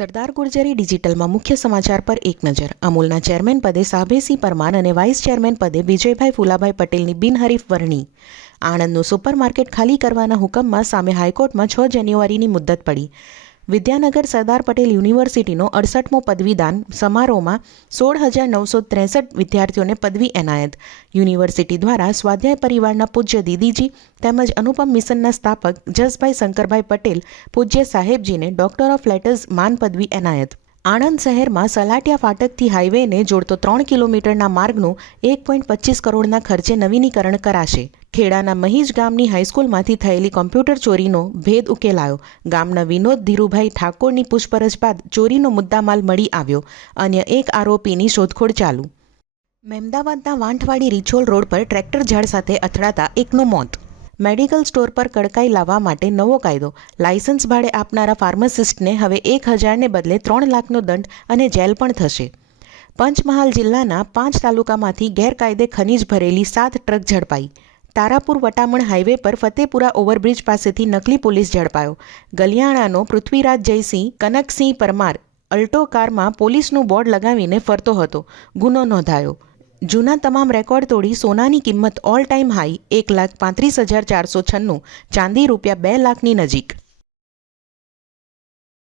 સરદાર ગુર્જરી ડિજિટલમાં મુખ્ય સમાચાર પર એક નજર. અમૂલના ચેરમેન પદે સાભેસિંહ પરમાર અને વાઇસ ચેરમેન પદે વિજયભાઈ ફુલાભાઈ પટેલની બિનહરીફ વરણી. આણંદનું સુપરમાર્કેટ ખાલી કરવાના હુકમમાં સામે હાઈકોર્ટમાં 6 જાન્યુઆરીની મુદ્દત પડી. વિદ્યાનગર સરદાર પટેલ યુનિવર્સિટીનો 68મો પદવીદાન સમારોહમાં 16,963 વિદ્યાર્થીઓને પદવી એનાયત. યુનિવર્સિટી દ્વારા સ્વાધ્યાય પરિવારના પૂજ્ય દીદીજી તેમજ અનુપમ મિશનના સ્થાપક જસભાઈ શંકરભાઈ પટેલ પૂજ્ય સાહેબજીને ડોક્ટર ઓફ લેટર્સ માન પદવી એનાયત. આણંદ શહેરમાં સલાટિયા ફાટકથી હાઈવેને જોડતો 3 કિલોમીટરના માર્ગનું 1.25 કરોડના ખર્ચે નવીનીકરણ કરાશે. ખેડાના મહીજ ગામની હાઈસ્કૂલમાંથી થયેલી કોમ્પ્યુટર ચોરીનો ભેદ ઉકેલાયો. ગામના વિનોદ ધીરુભાઈ ઠાકોરની પૂછપરછ બાદ ચોરીનો મુદ્દામાલ મળી આવ્યો. અન્ય એક આરોપીની શોધખોળ ચાલુ. મહેમદાવાદના વાંઠવાડી રિછોલ રોડ પર ટ્રેક્ટર ઝાડ સાથે અથડાતા એકનું મોત. મેડિકલ સ્ટોર પર કડકાઈ લાવવા માટે નવો કાયદો. લાયસન્સ ભાડે આપનારા ફાર્માસિસ્ટને હવે 1,000ને બદલે 3 લાખનો દંડ અને જેલ પણ થશે. પંચમહાલ જિલ્લાના 5 તાલુકામાંથી ગેરકાયદે ખનીજ ભરેલી 7 ટ્રક ઝડપાઈ. તારાપુર વટામણ હાઈવે પર ફતેપુરા ઓવરબ્રિજ પાસેથી નકલી પોલીસ ઝડપાયો. ગલિયાણાનો પૃથ્વીરાજ જયસિંહ કનકસિંહ પરમાર અલ્ટો કારમાં પોલીસનું બોર્ડ લગાવીને ફરતો હતો. ગુનો નોંધાયો. જૂના તમામ રેકોર્ડ તોડી સોનાની કિંમત ઓલ ટાઈમ હાઈ 1,35,496, ચાંદી રૂપિયા 2 લાખની નજીક.